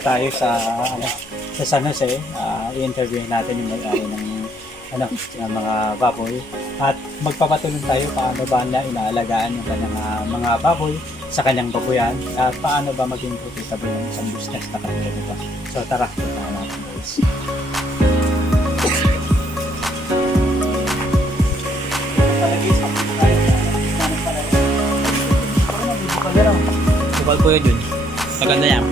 tayo sa San Jose. I-interview natin yung may-ari ng mga baboy at magpapatulong tayo paano ba niya inaalagaan yung kanyang mga baboy sa kanyang babuyan at paano ba maging profitable ng isang business na kanila, diba? So tara, punta natin guys. Subal po yun. Maganda yan.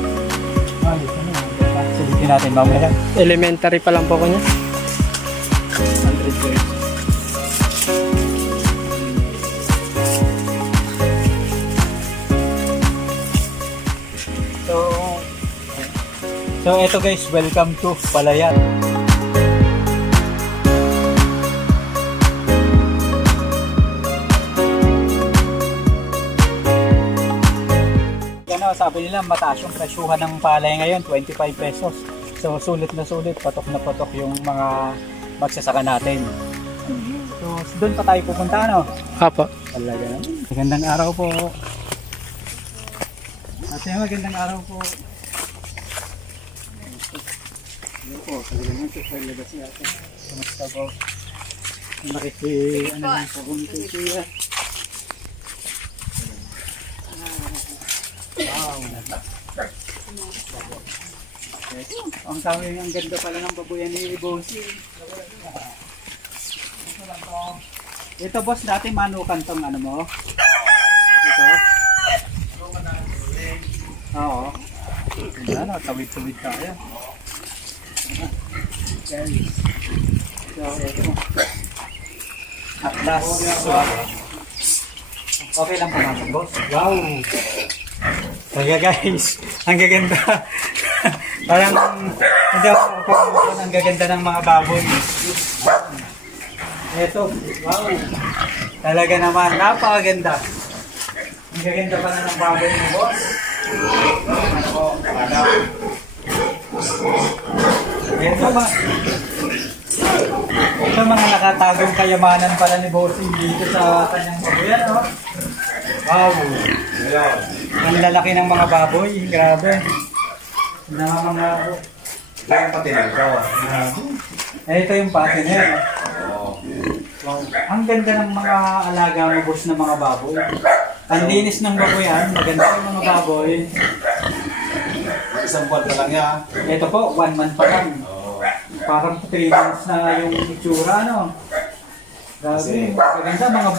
Subukin natin mamaya. Elementary pa lang po ko niya. 100 years. So eto guys, welcome to Palayan. Sabi nila mataas yung presyuhan ng palay ngayon, 25 pesos. So sulit na sulit, patok na patok yung mga magsasaka natin. So doon pa tayo pupunta, ano? Apo. Talaga naman. Magandang araw po. Ate, magandang araw po. Ayun po, talaga naman sa talaga si ate. Kamusta po? Ano lang po kung siya. Wow. Ang tawag, ang ganda pala ng babuyan ni Bossy. Ito boss, dati manukan tong ano mo? Ito? Oo. Ano, tawid-tawid tayo. Guys. So, ito. Atlas. Okay lang po naman boss. Wow. Kaya guys, ang gaganda. Parang hindi ako ang gaganda ng mga baboy. Ito, wow. Talaga naman, napakaganda. Ang gaganda pala ng baboy mo, boss. Ano po, ano. Ito mga nakatagong kayamanan pala ni Bossy dito sa kanyang baboyan, no? Wow. Ang lalaki ng mga baboy, grabe. Mga yung patiner ka, ito yung patiner. Wow. Ang ganda ng mga alaga mo, boss, ng mga baboy. Ang linis ng baboyan, maganda yung mga baboy. Isang buwan pa lang yan. Ito po, 1 month pa lang. Parang 3 months na yung itsura, no? Grabe, maganda mga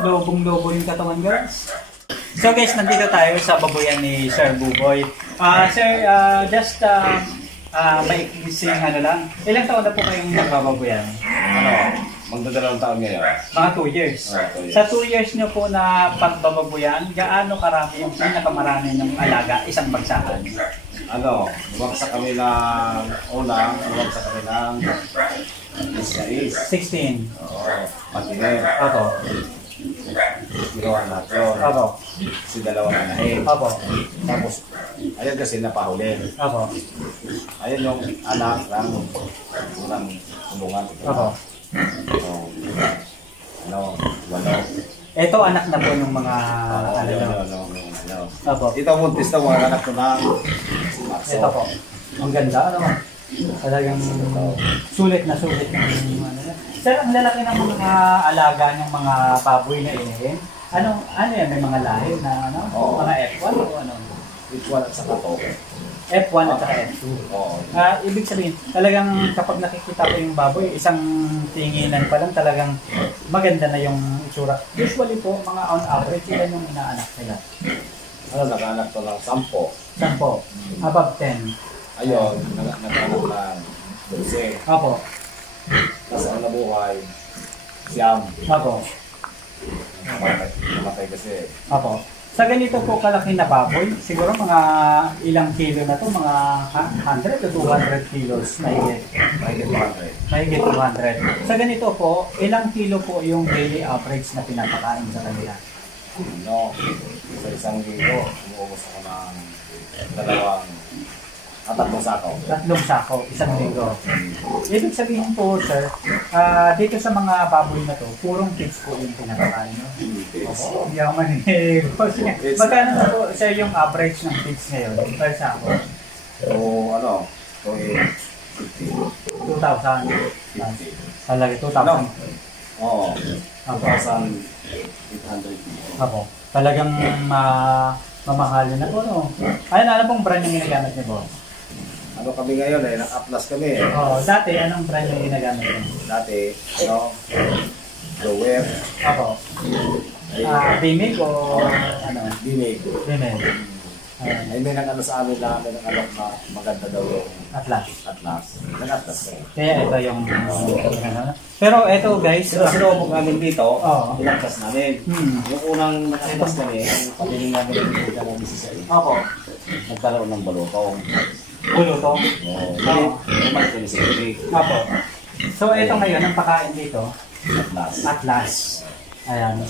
lobong-lobo yung katawan, guys. So guys, nandito tayo sa babuyan ni Sir Buboy. Sir, just maikising ano lang. Ilang taon na po kayong nagbababuyan? Magdadalawang taon ngayon. Mga 2 years. 2 years. Sa 2 years nyo po na pagbababuyan, gaano karami yung pinakamarami ng alaga isang bagsakan? Bumagsak kami ng bumagsak kami ng 16. Oo, patiner. Opo. Ginawa lahat yun. Opo. Si dalawang anahin. Opo. Tapos, ayun kasi napahuli. Opo. Ayun yung anak ng unang tulungan. Opo. Walo. Ito anak na po ng mga Opo. Ito muntis na mga anak ko ng Ito po. Ang ganda, ano? Talagang sulit na sulit ng ano. Sir, ang lalaki ng mga alaga ng mga baboy na inahin. Ano yan? May mga lahi na ano? Mga F1 o ano? F1 at saka to. F1 at saka F2. Ibig sabihin, talagang kapag nakikita ko yung baboy, isang tinginan pa lang talagang maganda na yung itsura. Usually po, mga on average, ilan yung inaanak nila? Nag-anak to ng 10. 10. Above 10. Ayun, nag-anak ng 12. Apo. Tapos ang nabuhay, siyam. Apo. Namatay kasi. Apo. Sa ganito po kalaki na baboy, siguro mga ilang kilo na to, mga 100 to 200 kilos na higit. Mahigit 200. Sa ganito po, ilang kilo po yung daily average na pinapakain sa kanila? Sa isang kilo, umuubos ako ng Tatlong sako. 3 sako, isang linggo. Ibig sabihin po, sir, dito sa mga baboy na to, purong kids po yung pinapakain, no? Hindi ako maninigo. Magkano na po, sir, yung average ng kids ngayon? Per sako? So, ano? So, 2,000. 50. Talaga, 2,000. Ano? Oo. Ako. 2,800. Ako. Talagang mamahalin na po, no? Ayun, ano pong brand yung ginagamit niyo, boss? Ano kami ngayon eh? Nag-Atlas kami eh. Oh, dati, anong brand yung ginagamit niyo? Dati, ano? Blower. Ako. Bimig o ano? Dinig. Bimig. Ay, may nag-ano sa amin na may nag-alok na maganda daw yung Atlas. Atlas. Nag-Atlas eh. Kaya ito yung pero ito guys, Pero sinubok namin dito, Oo. inatlas namin. Yung unang nag-atlas kami, yung paniling namin yung dalawang misisay. Opo. Nagkaroon ng balotong. Bulutong. Oo. Naman ko ni Siri. Opo. So ito ngayon ang pakain dito, Atlas. Atlas. Ayan.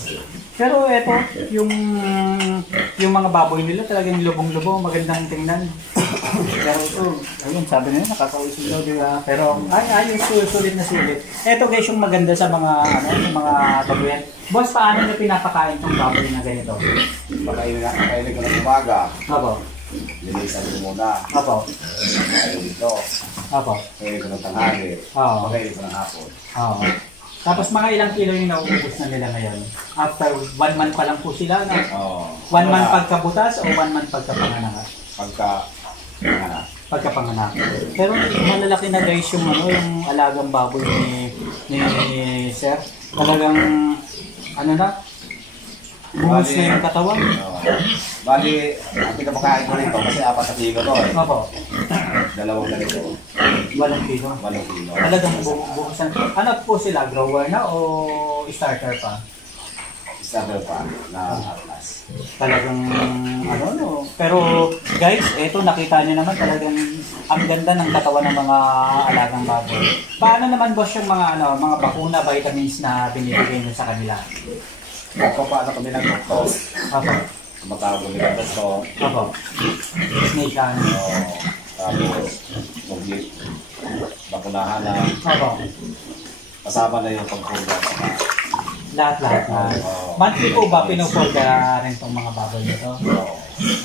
Pero ito, yung mga baboy nila talagang lubong-lubong, magandang tingnan. Pero ito, ayun, sabi nila nakakausin daw, di ba? Pero ayos, sulit na sulit. Ito guys, yung maganda sa mga sa mga baboyan. Boss, paano niyo pinapakain tong baboy na ganito? Pakainin ko ng umaga. Opo. Linisan ko muna. Opo. Pakainin dito. Opo. Pakainin ko ng tanghali. Oo. Pakainin ko ng hapon. Oo. Tapos mga ilang kilo yung nauubos na nila ngayon? After 1 month pa lang po sila, no? Oo. 1 month pagkabutas o 1 month pagkapanganak? Pagkapanganak. Pero malalaki na guys yung yung alagang baboy ni Sir. Talagang ano na? Buhos na yung katawan. Bali, ang pinapakain ko rito kasi 4 na kilo to eh. Opo. 2 ganito. 8 kilo. 8 kilo. Talagang buhos na. Ano po sila? Grower na o starter pa? Starter pa na Atlas. Talagang no. Pero guys, eto nakita niyo naman talagang ang ganda ng katawan ng mga alagang baboy. Paano naman boss yung mga mga bakuna, vitamins na binibigay niyo sa kanila? Paano kami nag-doktor? Opo. Matawag kami ng doktor. Opo. Snake ano? Tapos, mag-gip. Bakunahan na. Opo. Kasama na yung pagpunta sa Lahat-lahat na. Monthly po ba pinupolga rin itong mga baboy nito?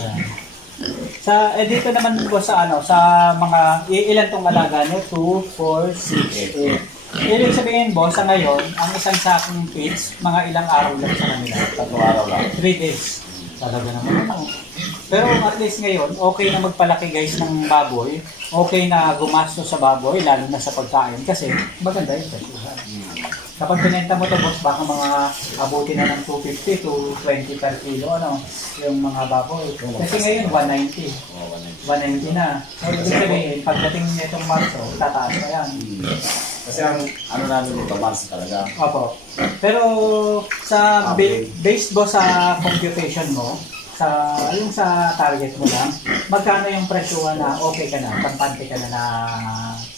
Ayan. Sa dito naman po sa sa mga ilan tong alaga niyo? 2, 4, 6, 8. Ibig sabihin boss, sa ngayon, ang isang sakong feeds, mga ilang araw lang sa kanila. 3 araw lang. 3 days. Talaga naman ano. Pero at least ngayon, okay na magpalaki guys ng baboy. Okay na gumastos sa baboy, lalo na sa pagkain. Kasi maganda yun. Kapag pinenta mo to boss, baka mga abuti na ng 250 to 20 per kilo, yung mga baboy. Kasi ngayon, 190. 190 na. So, ibig sabihin, pagdating nitong Marso, tataas pa yan. Kasi ang namin dito, Mars talaga. Opo. Pero sa based boss sa computation mo, yung sa target mo lang, magkano yung presyo na okay ka na, kampante ka na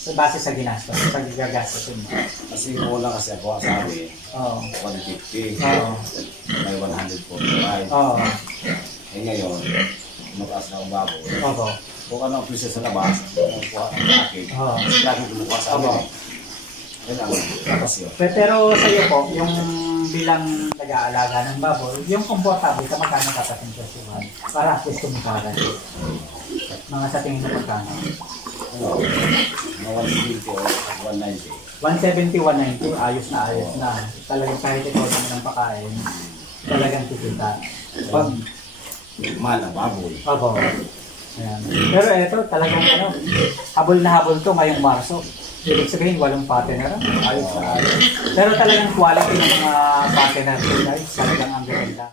base sa ginastos, sa gagastosin mo? Kasi mula kasi ako sabi, 150, may 145. Eh ngayon, mataas na ang baboy. Opo. Kung ano ang presyo sa labas, kuha ng tracking, tracking kumuha sa amin. Yan ang kapasyon. Pero sa iyo po, yung bilang nag-aalaga ng baboy, yung komportable ka, magkano katating presyuhan? Para at least kumikara. Mga sa tingin na magkano? Mga 170 o 190. 170, 190, ayos na. Talagang kahit ikaw naman ng pakain, talagang kikita. Pag mahal ang baboy. Opo. Ayan. Pero ito, talagang habol na habol to ngayong Marso. Ibig sabihin, 8 partner. Ayos na ayos. Pero talagang quality ng mga partner guys, talagang ang ganda.